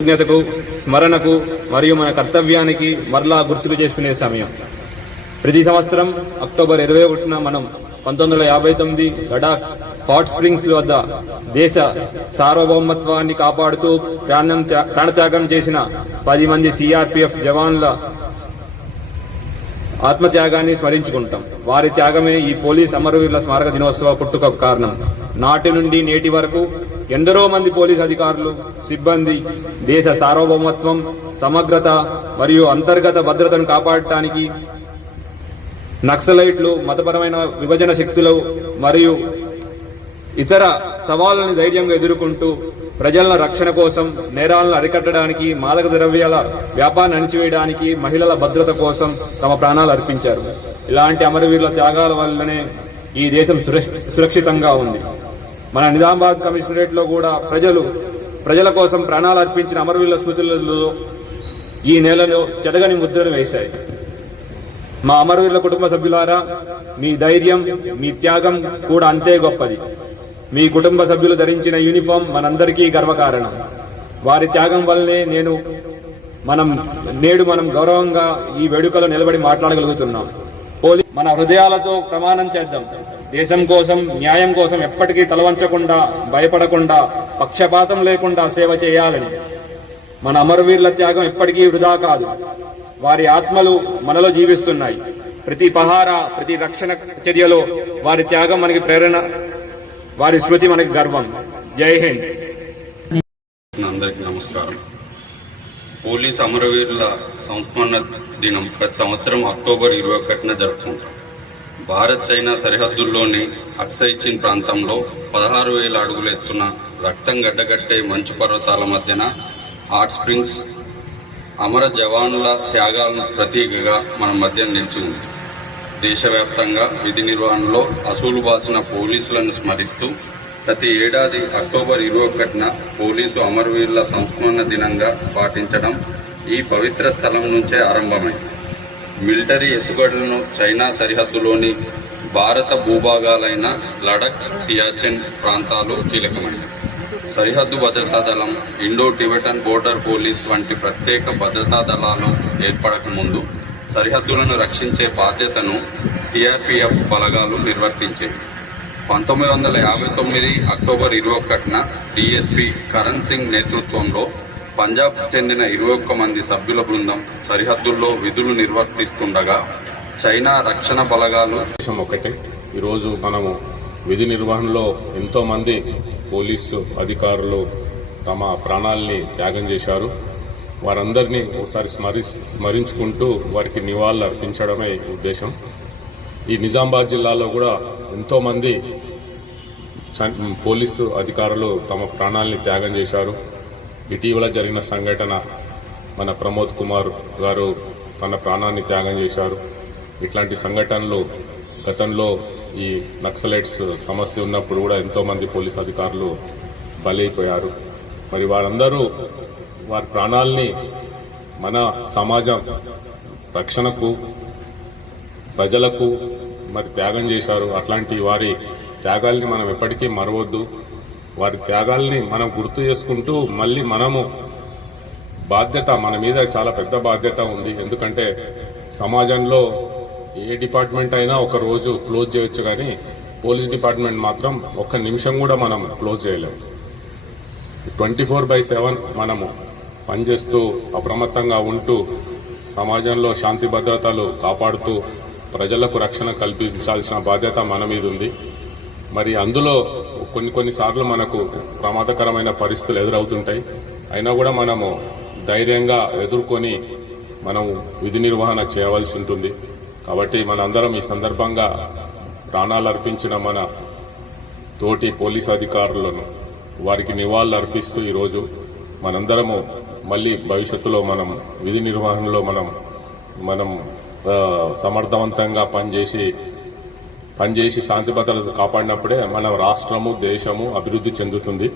కృతజ్ఞతకు స్మరణకు మరియు మన కర్తవ్యానికి మరలా గుర్తుకు చేసుకునే సమయం. ప్రతి సంవత్సరం అక్టోబర్ ఇరవై ఒకటిన మనం పంతొమ్మిది వందల యాభై తొమ్మిది లడాక్ హాట్ స్ప్రింగ్స్ వద్ద దేశ సార్వభౌమత్వాన్ని కాపాడుతూ ప్రాణం ప్రాణత్యాగం చేసిన పది మంది సిఆర్పిఎఫ్ జవాన్ల ఆత్మత్యాగాన్ని స్మరించుకుంటాం. వారి త్యాగమే ఈ పోలీస్ అమరవీరుల స్మారక దినోత్సవ పుట్టుకకు కారణం. నాటి నుండి నేటి వరకు ఎందరో మంది పోలీస్ అధికారులు సిబ్బంది దేశ సార్వభౌమత్వం సమగ్రత మరియు అంతర్గత భద్రతను కాపాడటానికి నక్సలైట్లు మతపరమైన విభజన శక్తులు మరియు ఇతర సవాళ్ళని ధైర్యంగా ఎదుర్కొంటూ ప్రజల రక్షణ కోసం నేరాలను అరికట్టడానికి మాదక ద్రవ్యాల వ్యాపారాన్ని అణిచివేయడానికి మహిళల భద్రత కోసం తమ ప్రాణాలు అర్పించారు. ఇలాంటి అమరవీరుల త్యాగాల వల్లనే ఈ దేశం సురక్షితంగా ఉంది. మన నిజామాబాద్ కమిషనరేట్లో కూడా ప్రజలు ప్రజల కోసం ప్రాణాలు అర్పించిన అమరవీరుల స్మృతులలో ఈ నెలలో చెడగని ముద్రను వేశాయి. మా అమరవీరుల కుటుంబ సభ్యులారా మీ ధైర్యం మీ త్యాగం కూడా అంతే గొప్పది. మీ కుటుంబ సభ్యులు ధరించిన యూనిఫామ్ మనందరికీ గర్వకారణం. వారి త్యాగం వల్లనే నేను మనం నేడు మనం గౌరవంగా ఈ వేడుకలో నిలబడి మాట్లాడగలుగుతున్నాం. పోలీ మన హృదయాలతో ప్రమాణం చేద్దాం. దేశం కోసం న్యాయం కోసం ఎప్పటికీ తలవంచకుండా భయపడకుండా పక్షపాతం లేకుండా సేవ చేయాలని. మన అమరవీరుల త్యాగం ఎప్పటికీ వృధా కాదు. వారి ఆత్మలు మనలో జీవిస్తున్నాయి. ప్రతి పహార ప్రతి రక్షణ చర్యలో వారి త్యాగం మనకి ప్రేరణ వారి స్మృతి మనకి గర్వం. జై హింద్. అందరికీ నమస్కారం. పోలీస్ అమరవీరుల సంస్మరణ దినం ప్రతి సంవత్సరం అక్టోబర్ ఇరవై ఒకటిన జరుపుకుంటాం. భారత్ చైనా సరిహద్దుల్లోని అక్సైచిన్ ప్రాంతంలో పదహారు వేల అడుగుల ఎత్తున రక్తం గడ్డగట్టే మంచు పర్వతాల మధ్యన హాట్ స్ప్రింగ్స్ అమర జవానుల త్యాగాలను ప్రతీకగా మన మధ్య నిలిచి ఉంది. దేశవ్యాప్తంగా విధి నిర్వహణలో అసూలు బాసిన పోలీసులను స్మరిస్తూ ప్రతి ఏడాది అక్టోబర్ ఇరవై ఒకటిన పోలీసు అమరవీరుల సంస్మరణ దినంగా పాటించడం ఈ పవిత్ర స్థలం నుంచే ఆరంభమైంది. మిలిటరీ ఎత్తుగడలను చైనా సరిహద్దులోని భారత భూభాగాలైన లడక్ సియాచెన్ ప్రాంతాలు కీలకమైనవి. సరిహద్దు భద్రతా దళం ఇండో టిబెటన్ బోర్డర్ పోలీస్ వంటి ప్రత్యేక భద్రతా దళాలు ఏర్పడకముందు సరిహద్దులను రక్షించే బాధ్యతను సిఆర్పిఎఫ్ బలగాలు నిర్వర్తించేవి పంతొమ్మిది వందల యాభై తొమ్మిది అక్టోబర్ ఇరవై ఒకటిన డిఎస్పి కరణ్ సింగ్ నేతృత్వంలో పంజాబ్ చెందిన ఇరవై ఒక్క మంది సభ్యుల బృందం సరిహద్దుల్లో విధులు నిర్వర్తిస్తుండగా చైనా రక్షణ బలగాలు దేశం ఒకటే. ఈరోజు మనము విధి నిర్వహణలో ఎంతో మంది పోలీసు అధికారులు తమ ప్రాణాల్ని త్యాగం చేశారు. వారందరినీ ఒకసారి స్మరి స్మరించుకుంటూ వారికి నివాళులు అర్పించడమే ఉద్దేశం. ఈ నిజామాబాద్ జిల్లాలో కూడా ఎంతో మంది పోలీసు అధికారులు తమ ప్రాణాల్ని త్యాగం చేశారు. ఇటీవల జరిగిన సంఘటన మన ప్రమోద్ కుమార్ గారు తన ప్రాణాన్ని త్యాగం చేశారు. ఇట్లాంటి సంఘటనలు గతంలో ఈ నక్సలైట్స్ సమస్య ఉన్నప్పుడు కూడా ఎంతోమంది పోలీస్ అధికారులు బలైపోయారు. మరి వారందరూ వారి ప్రాణాల్ని మన సమాజం రక్షణకు ప్రజలకు మరి త్యాగం చేశారు. అట్లాంటి వారి త్యాగాల్ని మనం ఎప్పటికీ మరవద్దు. వారి త్యాగాల్ని మనం గుర్తు చేసుకుంటూ మళ్ళీ మనము బాధ్యత మన మీద చాలా పెద్ద బాధ్యత ఉంది. ఎందుకంటే సమాజంలో ఏ డిపార్ట్మెంట్ అయినా ఒక రోజు క్లోజ్ చేయొచ్చు కానీ పోలీస్ డిపార్ట్మెంట్ మాత్రం ఒక్క నిమిషం కూడా మనం క్లోజ్ చేయలేము ట్వంటీ ఫోర్ బై సెవెన్ మనము పనిచేస్తూ అప్రమత్తంగా ఉంటూ సమాజంలో శాంతి భద్రతలు కాపాడుతూ ప్రజలకు రక్షణ కల్పించాల్సిన బాధ్యత మన మీద ఉంది. మరి అందులో కొన్ని కొన్నిసార్లు మనకు ప్రమాదకరమైన పరిస్థితులు ఎదురవుతుంటాయి. అయినా కూడా మనము ధైర్యంగా ఎదుర్కొని మనం విధి నిర్వహణ చేయవలసి ఉంటుంది. కాబట్టి మనందరం ఈ సందర్భంగా ప్రాణాలు అర్పించిన మన తోటి పోలీస్ అధికారులను వారికి నివాళులు అర్పిస్తూ ఈరోజు మనందరము మళ్ళీ భవిష్యత్తులో మనం విధి నిర్వహణలో మనం మనం సమర్థవంతంగా పనిచేసి పనిచేసి శాంతి భద్రత కాపాడినప్పుడే మన రాష్ట్రము దేశము అభివృద్ధి చెందుతుంది.